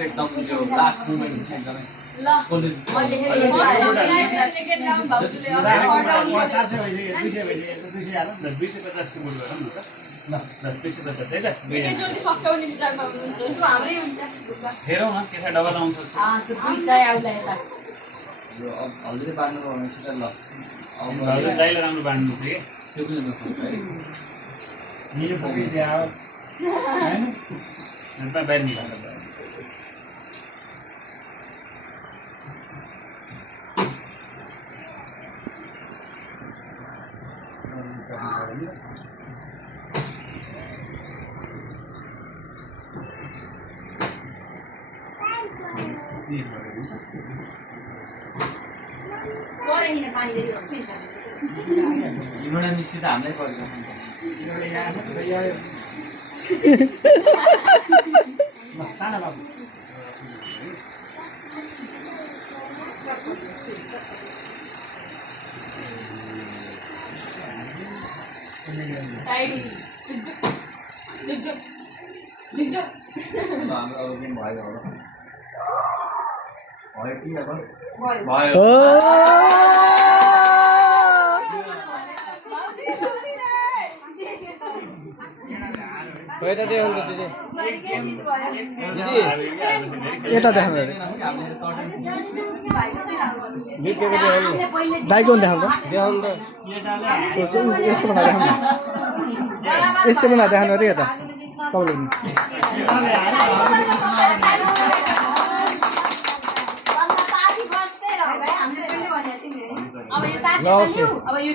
एकदम त्यो last moment हुन्छ एकदमै कलेज मैले सेकेन्ड राउन्ड भाउजूले अब एकैचोटि सक्यो भने विचारमा हुनुहुन्छ त्यो हाम्रै हुन्छ हेरौँ न के थाहा डबल आउँछ त्यो 20 आउला यता यो अलरेडी बाँड्नु पर्ने छ ल अब दाइले राम्रो बाँड्नु छ के त्यो पनि नसक्छ है निले पके दिया हैन बाहिर निकाल्नु इमोडा मिस्त्री त हामीलाई परेको हाम्रो अब गेम भयो होला भयो कि अब भयो यता देखाउनु त दिदी यता देखाउनु दाइको देखाउनु देखाउनु त यस्तो बना देखाउनु यस्तो बना देखाउनु अरे यता अब यो तास ल्याउ अब यो